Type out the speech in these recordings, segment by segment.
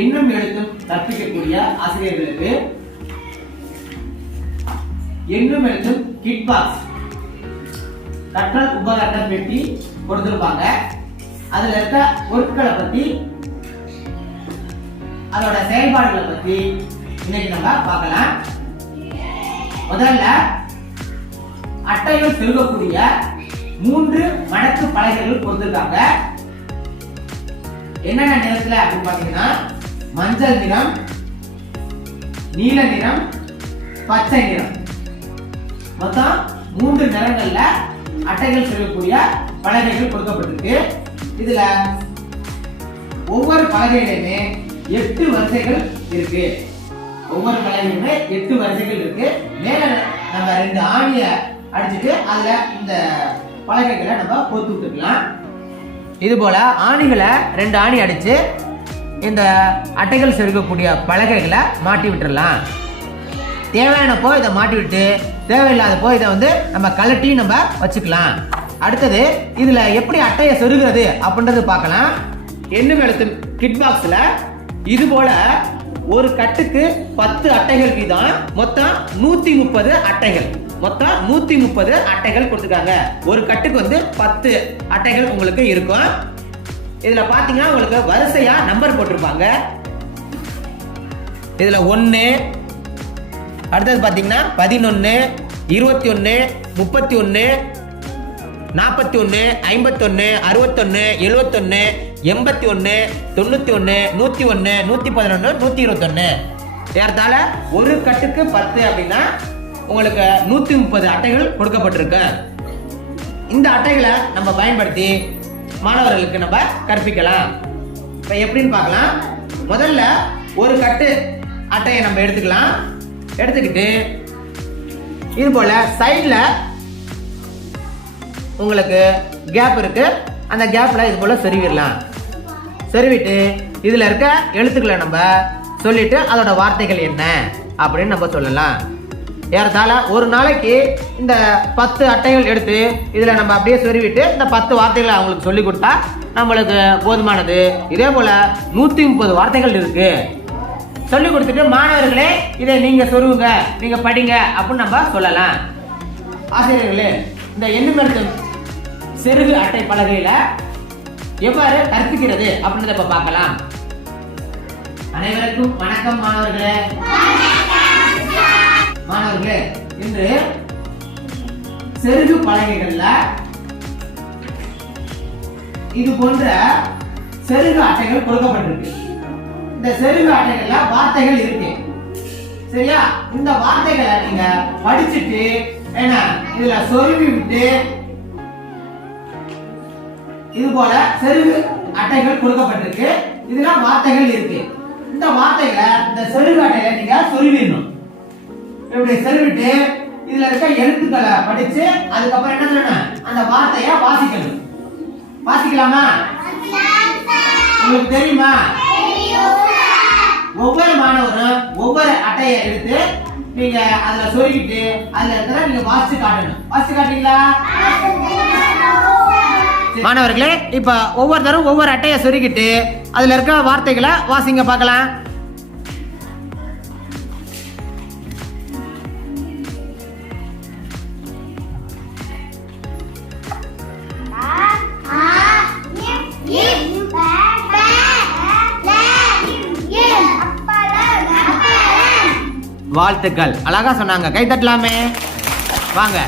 எண்ணும் எழுத்தும் கற்பிக்கக்கூடிய ஆசிரியர்களுக்கு எண்ணும் எழுத்தும் கிட் பாக்ஸ் கற்றல் உபகரண பெட்டி கொடுத்திருப்பாங்க. அதுல இருக்க பொருட்களை பத்தி அதோட செயல்பாடுகளை பத்தி இன்னைக்கு நம்ம பார்க்கலாம். முதல்ல அட்டைகள் செருகக்கூடிய 3 மடக்கு பலகைகள் கொடுத்திருக்காங்க. என்னென்ன நிறத்துல அப்படின்னு பாத்தீங்கன்னா மஞ்சள் நிறம், நீல நிறம், பச்சை நிறம், மொத்தம் 3 நிறங்கள்ல அட்டைகள் செருகக்கூடிய பலகைகள் கொடுக்கப்பட்டிருக்கு. இதுல ஒவ்வொரு பலகையிலுமே 8 வரிசைகள் இருக்கு. ஒவ்வொரு பலகையிலுமே 8 வரிசைகள் இருக்கு. மேல நம்ம 2 ஆணியை அடிச்சுட்டு அதுல இந்த பலகைகளை நம்ம கோத்து விட்டுக்கலாம். இது போல ஆணிகளை 2 ஆணி அடிச்சு இந்த அட்டைகள் செருகக்கூடிய பலகைகளை மாட்டி விட்டுறலாம். தேவையானப்போ இதை மாட்டி விட்டு தேவையில்லாதப்போ இதை நம்ம கலட்டி நம்ம வச்சுக்கலாம். அடுத்தது இதுல எப்படி அட்டையை செருகிறது அப்படின்றது பார்க்கலாம். எண்ணும் எழுத்தும் கிட் பாக்ஸ்ல இது போல ஒரு கட்டுக்கு 10 அட்டைகள் வீதம் மொத்தம் 130 அட்டைகள். மொத்தம் 130 அட்டைகள் கொடுத்துருக்காங்க. ஒரு கட்டுக்கு 10 அட்டைகள் உங்களுக்கு இருக்கும். இதுல பாத்தீங்கன்னா உங்களுக்கு வரிசையா நம்பர் போட்டிருப்பாங்க. இதுல 1, அடுத்தது பாத்தீங்கன்னா 11, 21, 31, 41, 51, 61, 71, 81, 91, 101, 111, 121. ஏறத்தாழ ஒரு கட்டுக்கு 10 அப்படின்னா உங்களுக்கு 130 அட்டைகள் கொடுக்கப்பட்டிருக்கு. இந்த அட்டைகளை நம்ம பயன்படுத்தி மாணவர்களுக்கு நம்ம கற்பிக்கலாம். இப்ப எப்படின்னு பார்க்கலாம். முதல்ல ஒரு கட்டு அட்டையை நம்ம எடுத்துக்கலாம். எடுத்துக்கிட்டு இது போல சைட்ல உங்களுக்கு கேப் இருக்கு. அந்த கேப்ல இது போல சொருவிடலாம். சொருவிட்டு இதுல இருக்க எழுத்துக்களை நம்ம சொல்லிட்டு அதோட வார்த்தைகள் என்ன அப்படின்னு நம்ம சொல்லலாம். ஏறத்தாழ ஒரு நாளைக்கு இந்த 10 அட்டைகள் எடுத்து இதுல நம்ம அப்படியே சொருவிட்டு இந்த 10 வார்த்தைகளை அவங்களுக்கு சொல்லி கொடுத்தா நம்மளுக்கு போதுமானது. இதே போல 130 வார்த்தைகள் இருக்கு. சொல்லி கொடுத்துட்டு மாணவர்களே இதை நீங்க சொருவுங்க, நீங்க படிங்க அப்படின்னு நம்ம சொல்லலாம். ஆசிரியர்களே, இந்த எண்ணும் எழுத்தும் செருகு அட்டை பலகையில எவ்வாறு கற்பிக்கிறது அப்படின்றத இப்ப பார்க்கலாம். அனைவருக்கும் வணக்கம் மாணவர்களே. மாணவர்களே, இன்று செருகு பலகைகள்ல இது போன்ற செருகு அட்டைகள் கொடுக்கப்பட்டிருக்கு. இந்த செருகு அட்டைகள்ல வார்த்தைகள் இருக்கு. சரியா? இந்த வார்த்தைகளை நீங்க படிச்சுட்டு என்ன இதுல சொருவி விட்டு இது போல செருகு அட்டைகள் கொடுக்கப்பட்டிருக்கு. இதுல வார்த்தைகள் இருக்கு. இந்த வார்த்தைகளை இந்த செருகு அட்டையில நீங்க சொருவிடணும். இப்படி செருவிட்டு இதுல இருக்க எழுத்துக்களை படிச்சு அதுக்கப்புறம் என்ன சொல்லணும், அந்த வார்த்தையை வாசிக்கணும். வாசிக்கலாமா? உங்களுக்கு தெரியுமா? ஒவ்வொரு மாணவரும் ஒவ்வொரு அட்டையை எடுத்து நீங்க அதுல சொருகிட்டு அதுல இருக்கிற நீங்க வாசிச்சு காட்டணும். வாசிச்சு காட்டீங்களா மாணவர்களே? இப்ப ஒவ்வொருத்தரும் ஒவ்வொரு அட்டையை சொருகிட்டு அதுல இருக்க வார்த்தைகளை வாசிங்க பார்க்கலாம். வாழ்த்துக்கள், அழகா சொன்னாங்க. கை தட்டலாமே, வாங்க.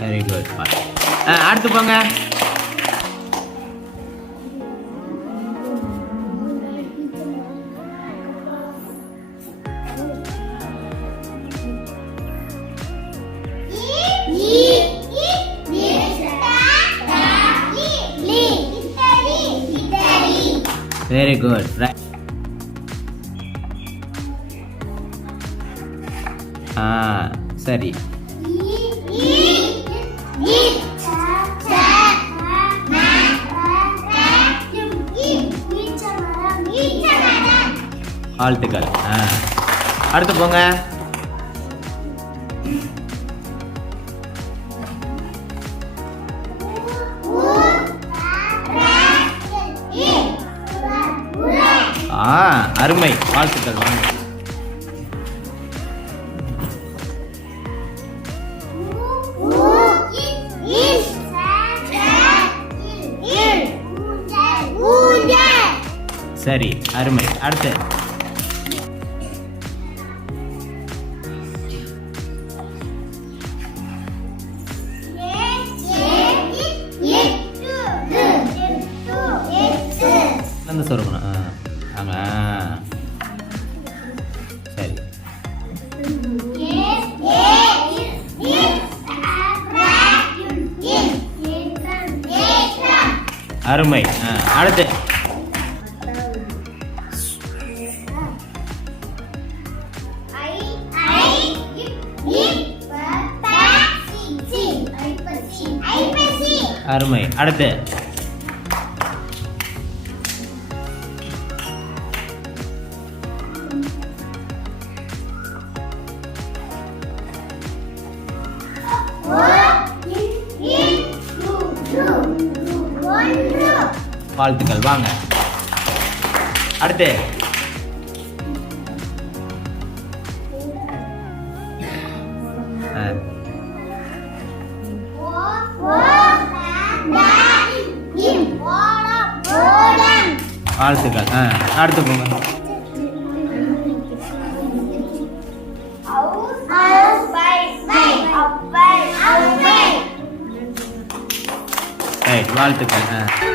Very good. அடுத்து போங்க. Very good. சரி. வாழ்த்துக்கள். அடுத்து போங்க. அருமை, வாழ்த்துக்கள். வாங்க. சரி, அருமை. அடுத்து சொல்லணும். சரி, அருமை. அடுத்து அருமை. அடுத்து வாழ்த்துக்கள். வாங்க. அடுத்து வாழ்த்துக்கள். அடுத்து போங்க. வாழ்த்துக்கள்.